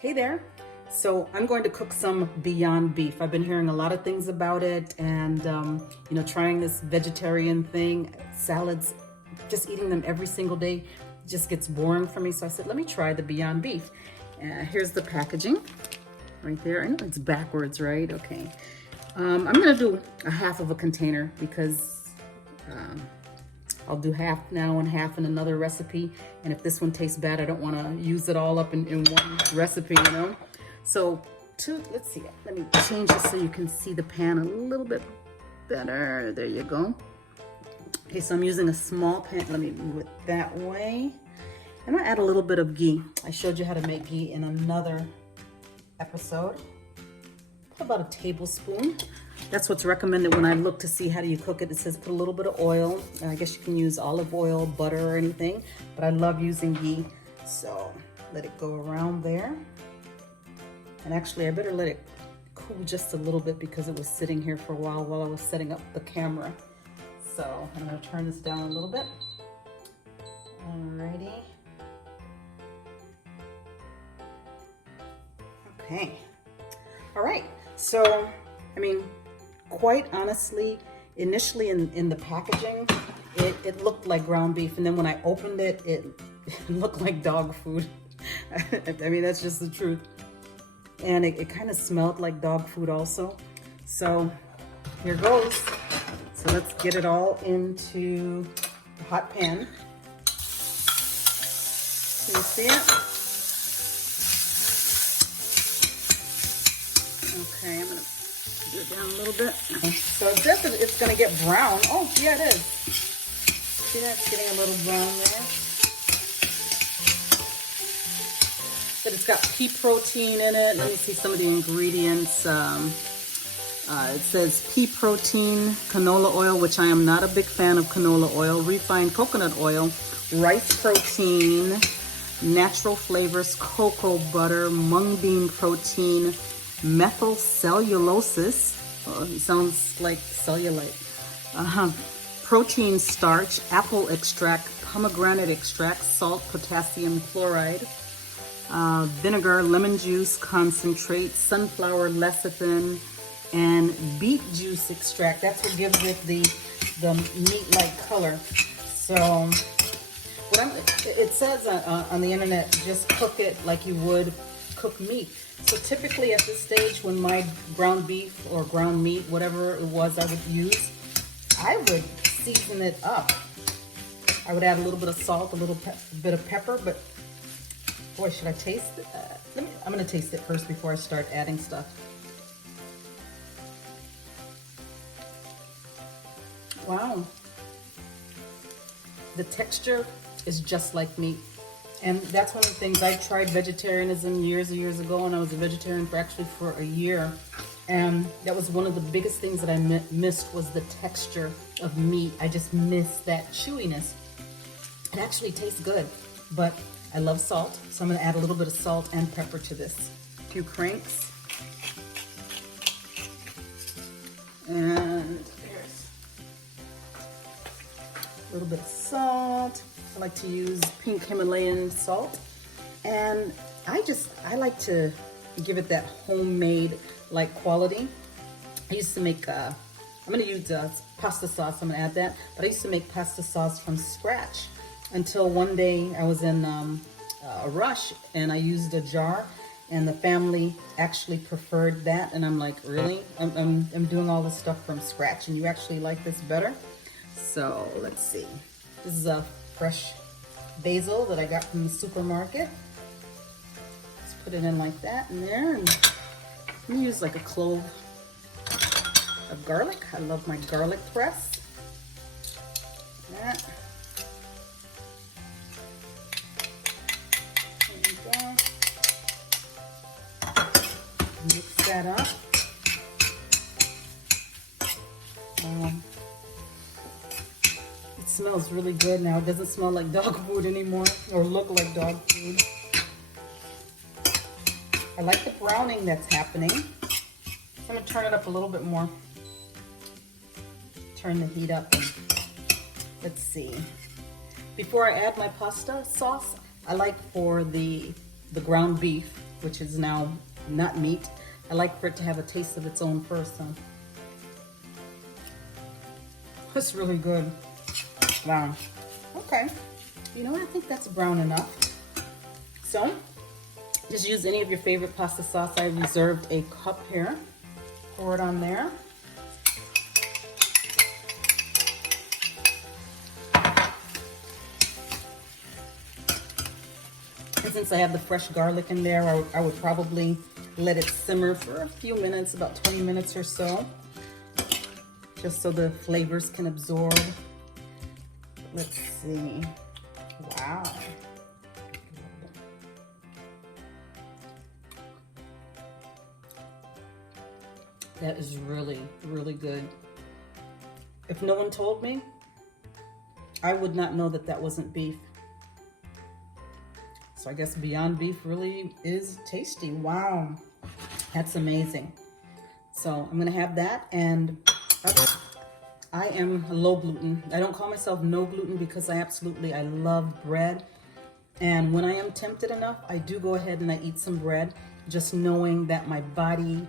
Hey there. So I'm going to cook some Beyond Beef. I've been hearing a lot of things about it and, trying this vegetarian thing, salads, just eating them every single day just gets boring for me. So I said, let me try the Beyond Beef. Here's the packaging right there. I know it's backwards, right? Okay. I'm gonna do a half of a container because I'll do half now and half in another recipe. And if this one tastes bad, I don't want to use it all up in one recipe, you know? So let's see, let me change this so you can see the pan a little bit better. There you go. Okay, so I'm using a small pan. Let me move it that way. I'm gonna add a little bit of ghee. I showed you how to make ghee in another episode. About a tablespoon. That's what's recommended when I look to see how do you cook it. It says put a little bit of oil. I guess you can use olive oil, butter, or anything, but I love using ghee. So let it go around there. And actually, I better let it cool just a little bit because it was sitting here for a while I was setting up the camera. So I'm gonna turn this down a little bit. Alrighty. Okay. All right. So, I mean, quite honestly, initially in the packaging, it looked like ground beef. And then when I opened it, it looked like dog food. I mean, that's just the truth. And it kind of smelled like dog food also. So here goes. So let's get it all into the hot pan. Can you see it? Okay, I'm gonna do it down a little bit. So it says that it's gonna get brown. Oh, yeah, it is. See that? It's getting a little brown there. But it's got pea protein in it. Let me see some of the ingredients. It says pea protein, canola oil, which I am not a big fan of canola oil, refined coconut oil, rice protein, natural flavors, cocoa butter, mung bean protein, methyl cellulosis, it sounds like cellulite, protein starch, apple extract, pomegranate extract, salt, potassium chloride, vinegar, lemon juice concentrate, sunflower lecithin, and beet juice extract. That's what gives it the meat-like color. So it says on the internet, just cook it like you would cook meat. So typically at this stage, when my ground beef or ground meat, whatever it was I would use, I would season it up. I would add a little bit of salt, a little bit of pepper, but boy, should I taste it? I'm gonna taste it first before I start adding stuff. Wow. The texture is just like meat. And that's one of the things. I tried vegetarianism years and years ago, and I was a vegetarian for a year. And that was one of the biggest things that I missed was the texture of meat. I just missed that chewiness. It actually tastes good, but I love salt, so I'm gonna add a little bit of salt and pepper to this. A few cranks. And there's a little bit of salt. I like to use pink Himalayan salt, and I like to give it that homemade like quality. I used to make I'm gonna use pasta sauce. I'm gonna add that, but I used to make pasta sauce from scratch until one day I was in a rush and I used a jar, and the family actually preferred that, and I'm like, really? I'm doing all this stuff from scratch, and you actually like this better? So let's see. This is a fresh basil that I got from the supermarket. Let's put it in like that in there, and I'm gonna use like a clove of garlic. I love my garlic press. That. There you go. Mix that up. It smells really good now. It doesn't smell like dog food anymore or look like dog food. I like the browning that's happening. I'm gonna turn it up a little bit more. Turn the heat up. And let's see. Before I add my pasta sauce, I like for the ground beef which is now not meat. I like for it to have a taste of its own first. So. It's really good. Wow. Okay. You know what? I think that's brown enough. So, just use any of your favorite pasta sauce. I reserved a cup here. Pour it on there. And since I have the fresh garlic in there, I would probably let it simmer for a few minutes, about 20 minutes or so, just so the flavors can absorb. Let's see. Wow. That is really, really good. If no one told me, I would not know that that wasn't beef. So I guess Beyond Beef really is tasty. Wow, that's amazing. So I'm gonna have that, and I am low gluten. I don't call myself no gluten because I love bread. And when I am tempted enough, I do go ahead and I eat some bread, just knowing that my body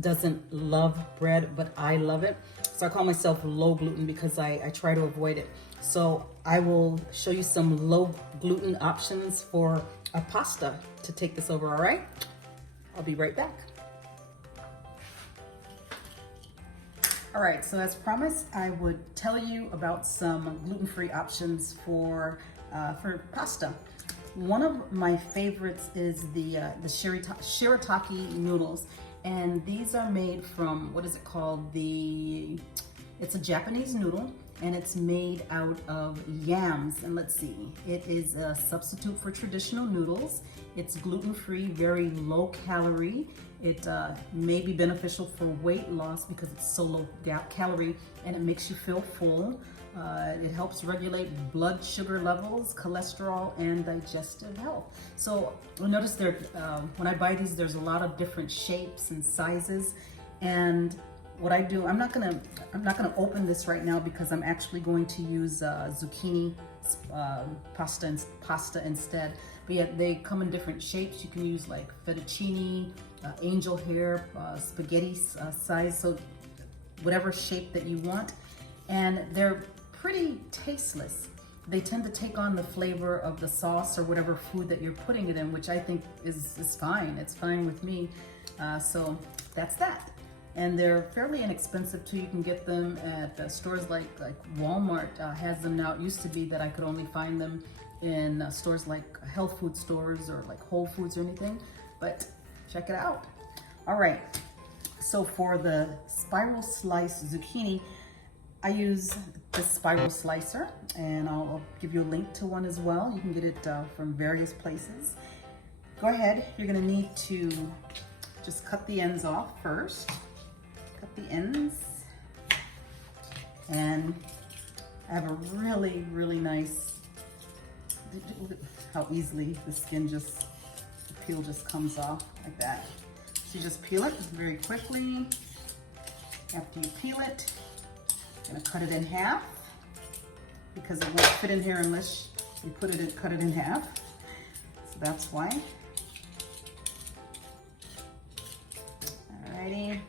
doesn't love bread, but I love it. So I call myself low gluten because I try to avoid it. So I will show you some low gluten options for a pasta to take this over, all right? I'll be right back. All right, so as promised, I would tell you about some gluten-free options for pasta. One of my favorites is the shirataki noodles, and these are made from, what is it called? It's a Japanese noodle, and it's made out of yams. And let's see, it is a substitute for traditional noodles. It's gluten-free, very low calorie. It may be beneficial for weight loss because it's so low calorie, and it makes you feel full. It helps regulate blood sugar levels, cholesterol, and digestive health. So you'll notice there, when I buy these, there's a lot of different shapes and sizes. And what I do, I'm not gonna open this right now because I'm actually going to use zucchini pasta instead. But yet they come in different shapes. You can use like fettuccine, angel hair, spaghetti size, so whatever shape that you want. And they're pretty tasteless. They tend to take on the flavor of the sauce or whatever food that you're putting it in, which I think is fine. It's fine with me. So that's that. And they're fairly inexpensive too. You can get them at stores like Walmart has them now. It used to be that I could only find them in stores like health food stores or like Whole Foods or anything, but check it out. All right, so for the spiral slice zucchini, I use this spiral slicer, and I'll give you a link to one as well. You can get it from various places. Go ahead, you're gonna need to just cut the ends off first. Cut the ends. And I have a really, really nice, how easily the skin the peel just comes off like that. So you just peel it very quickly. After you peel it, I'm gonna cut it in half because it won't fit in here unless you cut it in half. So that's why. Alrighty.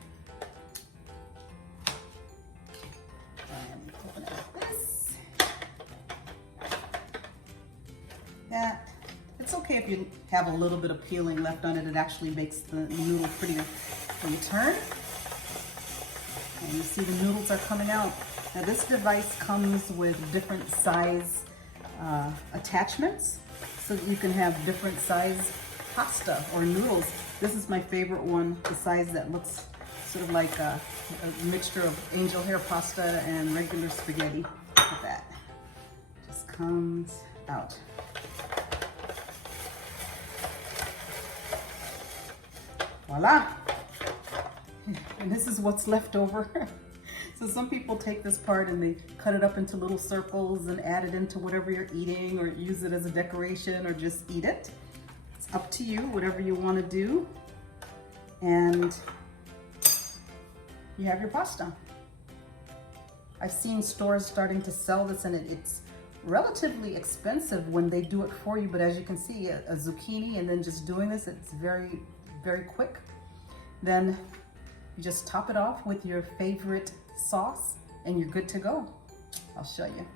And open it like this. That. It's okay if you have a little bit of peeling left on it. It actually makes the noodle prettier when you turn. And you see the noodles are coming out. Now this device comes with different size attachments, so that you can have different size pasta or noodles. This is my favorite one, the size that looks sort of like a mixture of angel hair pasta and regular spaghetti. Look at that. Just comes out. Voila! And this is what's left over. So some people take this part and they cut it up into little circles and add it into whatever you're eating, or use it as a decoration, or just eat it. It's up to you, whatever you want to do. And you have your pasta. I've seen stores starting to sell this, and it's relatively expensive when they do it for you, but as you can see, a zucchini and then just doing this, it's very, very quick. Then you just top it off with your favorite sauce and you're good to go. I'll show you.